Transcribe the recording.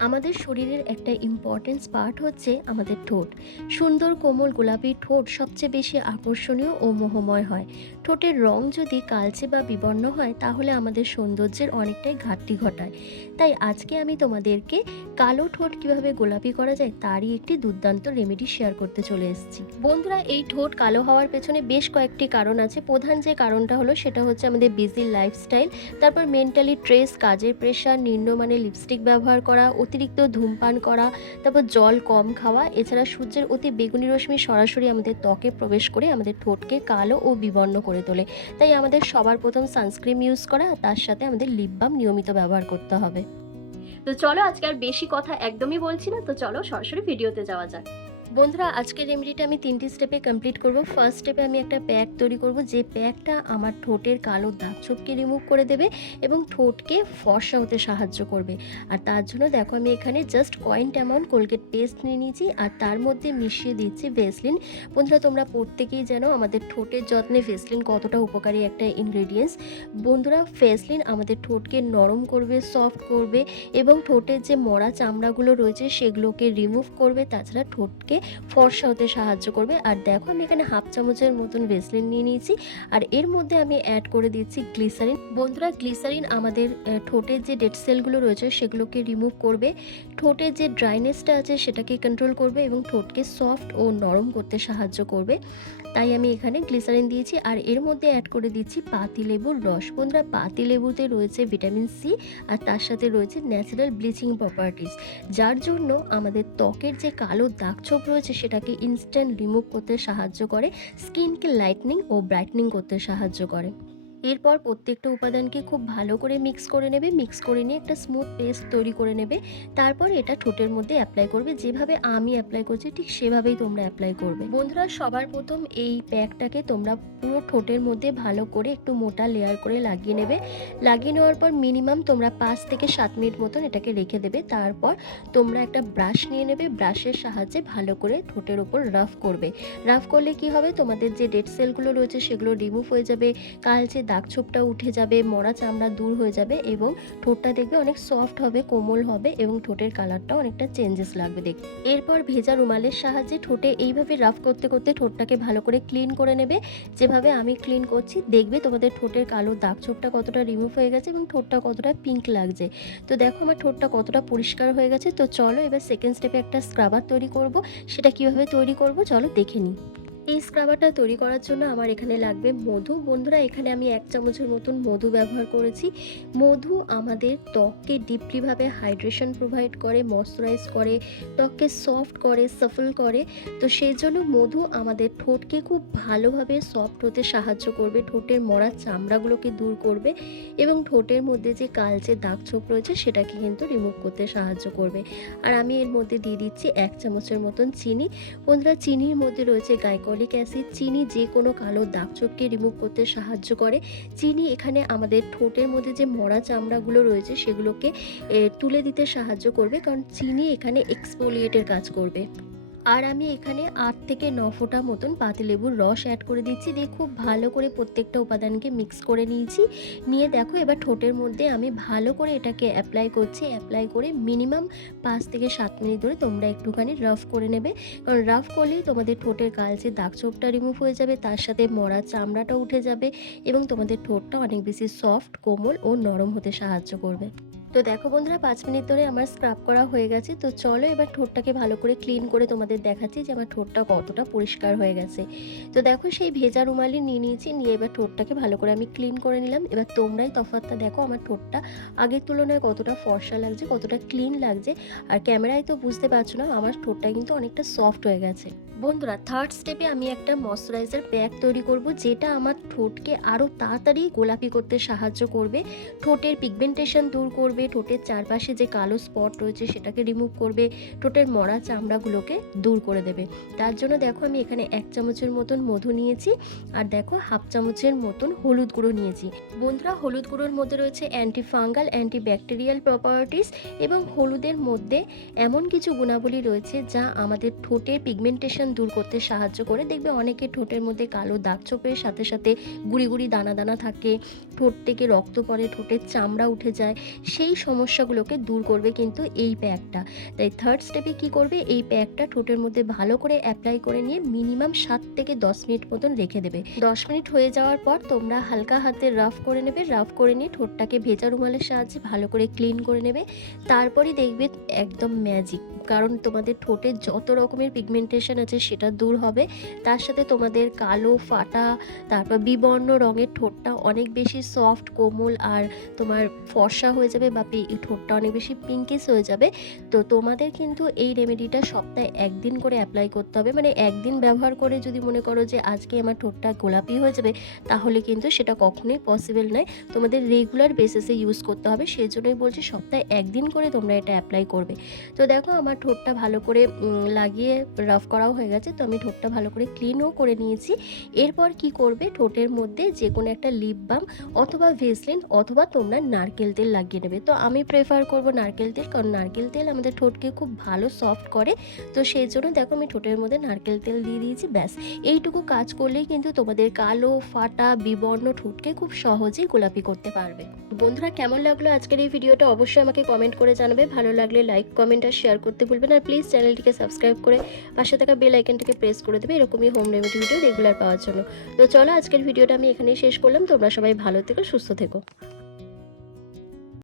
আমাদের শরীরের একটা ইম্পর্টেন্স পার্ট হচ্ছে আমাদের ঠোঁট। সুন্দর কোমল গোলাপি ঠোঁট সবচেয়ে বেশি আকর্ষণীয় ও মোহময় হয়। ঠোঁটের রং যদি কালচে বা বিবর্ণ হয়, তাহলে আমাদের সৌন্দর্যের অনেকটাই ঘাটতি ঘটায়। তাই আজকে আমি তোমাদেরকে কালো ঠোঁট কীভাবে গোলাপি করা যায়, তারই একটি দুর্দান্ত রেমেডি শেয়ার করতে চলে এসেছি। বন্ধুরা, এই ঠোঁট কালো হওয়ার পেছনে বেশ কয়েকটি কারণ আছে। প্রধান যে কারণটা হলো, সেটা হচ্ছে আমাদের বিজি লাইফস্টাইল তারপর মেন্টালি ট্রেস কাজের প্রেশার নিম্নমানের লিপস্টিক ব্যবহার করা অতিরিক্ত ধূমপান করা, তারপর জল কম খাওয়া, এছাড়া সূর্যের অতি বেগুনি রশ্মি সরাসরি আমাদের ত্বকে প্রবেশ করে আমাদের ঠোঁটকে কালো ও বিবর্ণ করে তোলে। তাই আমাদের সবার প্রথম সানস্ক্রিন ইউজ করা তার সাথে আমাদের লিপ বাম নিয়মিত ব্যবহার করতে হবে। তো চলো আজকে আর বেশি কথা একদমই বলছি না, তো চলো সরাসরি ভিডিওতে যাওয়া যাক। বন্ধুরা, আজকের রেমেডিটা আমি তিনটি স্টেপে কমপ্লিট করব। ফার্স্ট স্টেপে আমি একটা প্যাক তৈরি করব, যে প্যাকটা আমার ঠোঁটের কালো দাগ ছোপকে রিমুভ করে দেবে এবং ঠোঁটকে ফর্সা হতে সাহায্য করবে। আর তার জন্য দেখো, আমি এখানে জাস্ট কয়েন্ট অ্যামাউন্ট কোলগেট পেস্ট নিয়ে নিয়েছি আর তার মধ্যে মিশিয়ে দিচ্ছি ভেসলিন বন্ধুরা, তোমরা প্রত্যেকেই জানো আমাদের ঠোঁটের যত্নে ভেসলিন কতটা উপকারী একটা ইনগ্রেডিয়েন্টস বন্ধুরা ভেসলিন আমাদের ঠোঁটকে নরম করবে সফট করবে এবং ঠোঁটের যে মরা চামড়াগুলো রয়েছে সেগুলোকে রিমুভ করবে। তাছাড়া ঠোঁটকে ফর্সা হতে সাহায্য করবে। আর দেখো আমি এখানে হাফ চামচের মতন ভেসলিন নিয়ে নিয়েছি। আর এর মধ্যে আমি অ্যাড করে দিচ্ছি গ্লিসারিন বন্ধুরা গ্লিসারিন আমাদের ঠোঁটের যে ডেড সেলগুলো রয়েছে সেগুলোকে রিমুভ করবে। ঠোঁটের যে ড্রাইনেসটা আছে সেটাকে কন্ট্রোল করবে এবং ঠোঁটকে সফট ও নরম করতে সাহায্য করবে। তাই আমি এখানে গ্লিসারিন দিয়েছি। আর এর মধ্যে অ্যাড করে দিচ্ছি পাতিলেবুর রস। বন্ধুরা, পাতি লেবুতে রয়েছে ভিটামিন সি আর তার সাথে রয়েছে ন্যাচারাল ব্লিচিং প্রপার্টিস যার জন্য আমাদের ত্বকের যে কালো দাগ ছোপ রয়েছে সেটাকে ইনস্ট্যান্ট রিমুভ করতে সাহায্য করে স্কিনকে লাইটনিং ও ব্রাইটনিং করতে সাহায্য করে। এরপর প্রত্যেকটা উপাদানকে খুব ভালো করে মিক্স করে নেবে মিক্স করে নিয়ে একটা স্মুথ পেস্ট তৈরি করে নেবে। তারপর এটা ঠোঁটের মধ্যে অ্যাপ্লাই করবে, যেভাবে আমি অ্যাপ্লাই করছি ঠিক সেভাবেই তোমরা অ্যাপ্লাই করবে। বন্ধুরা, সবার প্রথম এই প্যাকটাকে তোমরা পুরো ঠোঁটের মধ্যে ভালো করে একটু মোটা লেয়ার করে লাগিয়ে নেবে। লাগিয়ে নেওয়ার পর মিনিমাম তোমরা পাঁচ থেকে সাত মিনিট মতন এটাকে রেখে দেবে। তারপর তোমরা একটা ব্রাশ নিয়ে নেবে ব্রাশের সাহায্যে ভালো করে ঠোঁটের ওপর রাফ করবে। রাফ করলে কি হবে? তোমাদের যে ডেড সেলগুলো রয়েছে সেগুলো রিমুভ হয়ে যাবে। কালচে দাগ ছোপটা উঠে যাবে, মরা চামড়া দূর হয়ে যাবে এবং ঠোঁটটা দেখবে অনেক সফট হবে, কোমল হবে এবং ঠোঁটের কালারটাও অনেকটা চেঞ্জেস লাগবে দেখতে। এরপর ভেজা রুমালের সাহায্যে ঠোঁটে এইভাবে রাফ করতে করতে ঠোঁটটাকে ভালো করে ক্লিন করে নেবে। যেভাবে আমি ক্লিন করছি, দেখবে তোমাদের ঠোঁটের কালো দাগ ছোপটা কতটা রিমুভ হয়ে গেছে এবং ঠোঁটটা কতটা পিঙ্ক লাগছে। তো দেখো আমার ঠোঁটটা কতটা পরিষ্কার হয়ে গেছে, তো চলো এবার সেকেন্ড স্টেপে একটা স্ক্রাবার তৈরি করব। সেটা কীভাবে তৈরি করব, চলো দেখে নিই। এই স্ক্রাবারটা তৈরি করার জন্য আমার এখানে লাগবে মধু। বন্ধুরা, এখানে আমি এক চামচের মতন মধু ব্যবহার করেছি। মধু আমাদের ত্বককে ডিপলিভাবে হাইড্রেশন প্রোভাইড করে, ময়শ্চারাইজ করে, ত্বককে সফট করে, সফল করে। তো সেই জন্য মধু আমাদের ঠোঁটকে খুব ভালোভাবে সফট হতে সাহায্য করবে, ঠোঁটের মরা চামড়াগুলোকে দূর করবে এবং ঠোঁটের মধ্যে যে কালচে দাগ ছোপ রয়েছে সেটাকে কিন্তু রিমুভ করতে সাহায্য করবে। আর আমি এর মধ্যে দিয়ে দিচ্ছি এক চামচের মতন চিনি। বন্ধুরা, চিনির মধ্যে রয়েছে গাইকলিক অ্যাসিড চিনি যে কোনো কালো দাগ চোখকে রিমুভ করতে সাহায্য করে। চিনি এখানে আমাদের ঠোঁটের মধ্যে যে মরা চামড়াগুলো রয়েছে সেগুলোকে তুলে দিতে সাহায্য করবে। কারণ চিনি এখানে এক্সপোলিয়েটের কাজ করবে। আর আমি এখানে আট থেকে ন ফোঁটা মতন পাতিলেবুর রস অ্যাড করে দিচ্ছি। দিয়ে খুব ভালো করে প্রত্যেকটা উপাদানকে মিক্স করে নিয়েছি। নিয়ে দেখো এবার ঠোঁটের মধ্যে আমি ভালো করে এটাকে অ্যাপ্লাই করছি। অ্যাপ্লাই করে মিনিমাম পাঁচ থেকে সাত মিনিট ধরে তোমরা একটুখানি রাফ করে নেবে। কারণ রাফ করলেই তোমাদের ঠোঁটের কালচে দাগ ছোপটা রিমুভ হয়ে যাবে, তার সাথে মরা চামড়াটা উঠে যাবে এবং তোমাদের ঠোঁটটা অনেক বেশি সফট কোমল ও নরম হতে সাহায্য করবে। তো দেখো বন্ধুরা, পাঁচ মিনিট ধরে আমার স্ক্রাব করা হয়ে গেছে। তো চলো এবার ঠোঁটটাকে ভালো করে ক্লিন করে তোমাদের দেখাচ্ছি যে আমার ঠোঁটটা কতটা পরিষ্কার হয়ে গেছে। তো দেখো সেই ভেজা রুমালি নিয়ে নিয়েছি, নিয়ে এবার ঠোঁটটাকে ভালো করে আমি ক্লিন করে নিলাম। এবার তোমরাই তফাৎটা দেখো, আমার ঠোঁটটা আগের তুলনায় কতটা ফর্সা লাগছে, কতটা ক্লিন লাগছে। আর ক্যামেরায় তো বুঝতে পারছ না, আমার ঠোঁটটা কিন্তু অনেকটা সফট হয়ে গেছে। বন্ধুরা থার্ড স্টেপে আমি একটা ময়শ্চারাইজার প্যাক তৈরি করব, যেটা আমার ঠোঁটকে আরও তাড়াতাড়ি গোলাপি করতে সাহায্য করবে। ঠোঁটের পিগমেন্টেশন দূর করবে, ঠোঁটের চারপাশে যে কালো স্পট রয়েছে সেটাকে রিমুভ করবে, ঠোঁটের মরা চামড়াগুলোকে দূর করে দেবে। তার জন্য দেখো, আমি এখানে এক চামচের মতন মধু নিয়েছি, আর দেখো, হাফ চামচের মতন হলুদ গুঁড়ো নিয়েছি। বন্ধুরা, হলুদ গুঁড়োর মধ্যে রয়েছে anti fungal anti bacterial properties এবং হলুদের মধ্যে এমন কিছু গুণাবলী রয়েছে যা আমাদের ঠোঁটের পিগমেন্টেশন দূর করতে সাহায্য করে, দেখবে অনেকে ঠোঁটের মধ্যে কালো দাগ ছোপের সাথে সাথে গুড়ি গুড়ি দানা দানা থাকে, ঠোঁট থেকে রক্ত পড়ে, ঠোঁটের চামড়া উঠে যায়। সেই সমস্যাগুলোকে দূর করবে কিন্তু এই প্যাকটা। তাই থার্ড স্টেপে কি করবে? এই প্যাকটা ঠোঁটের মধ্যে ভালো করে অ্যাপ্লাই করে নিয়ে মিনিমাম সাত থেকে দশ মিনিট মতন রেখে দেবে। দশ মিনিট হয়ে যাওয়ার পর তোমরা হালকা হাতে রাফ করে নেবে রাফ করে নিয়ে ঠোঁটটাকে ভেজা রুমালের সাহায্যে ভালো করে ক্লিন করে নেবে। তারপরই দেখবে একদম ম্যাজিক কারণ তোমাদের ঠোঁটে যত রকমের পিগমেন্টেশন আছে সেটা দূর হবে। তার সাথে তোমাদের কালো ফাটা, তারপর বিবর্ণ রঙের ঠোঁটটা অনেক বেশি সফট কোমল আর তোমার ফর্সা হয়ে যাবে বা ঠোঁটটা অনেক বেশি পিঙ্কিস হয়ে যাবে। তো তোমাদের কিন্তু এই রেমেডিটা সপ্তাহে একদিন করে অ্যাপ্লাই করতে হবে। মানে একদিন ব্যবহার করে যদি মনে করো যে আজকে আমার ঠোঁটটা গোলাপি হয়ে যাবে, তাহলে কিন্তু সেটা কখনোই পসিবল নয়। তোমাদের রেগুলার বেসিসে ইউজ করতে হবে। সেই জন্যই বলছি সপ্তাহে একদিন করে তোমরা এটা অ্যাপ্লাই করবে। তো দেখো, আমার ঠোঁটটা ভালো করে লাগিয়ে রাফ করাও গেছে, তো আমি ঠোঁটটা ভালো করে ক্লিনও করে নিয়েছি। এরপর কি করবে? ঠোঁটের মধ্যে যে কোনো একটা লিপ বাম অথবা ভেসলিন অথবা তোমরা নারকেল তেল লাগিয়ে নেবে। তো আমি প্রেফার করব নারকেল তেল, কারণ নারকেল তেল আমাদের ঠোঁটকে খুব ভালো সফট করে। তো সেই জন্য দেখো আমি ঠোঁটের মধ্যে নারকেল তেল দিয়ে দিয়েছি, ব্যাস। এইটুকু কাজ করলেই কিন্তু তোমাদের কালো, ফাটা, বিবর্ণ ঠোঁটকে খুব সহজেই গোলাপি করতে পারবে। বন্ধুরা, কেমন লাগল আজকের এই ভিডিওটা? অবশ্যই আমাকে কমেন্ট করে জানাবে। ভালো লাগলে লাইক কমেন্ট আর শেয়ার করতে ভুলবেন আর প্লিজ চ্যানেলটিকে সাবস্ক্রাইব করে পাশে থাকা বেল আইকনটিকে প্রেস করে দেবে, এরকমই হোম রেমেডি ভিডিও রেগুলার পাওয়ার জন্য। তো চলো, আজকের ভিডিওটা আমি এখানেই শেষ করলাম। তোমরা সবাই ভালো থেকো, সুস্থ থেকো।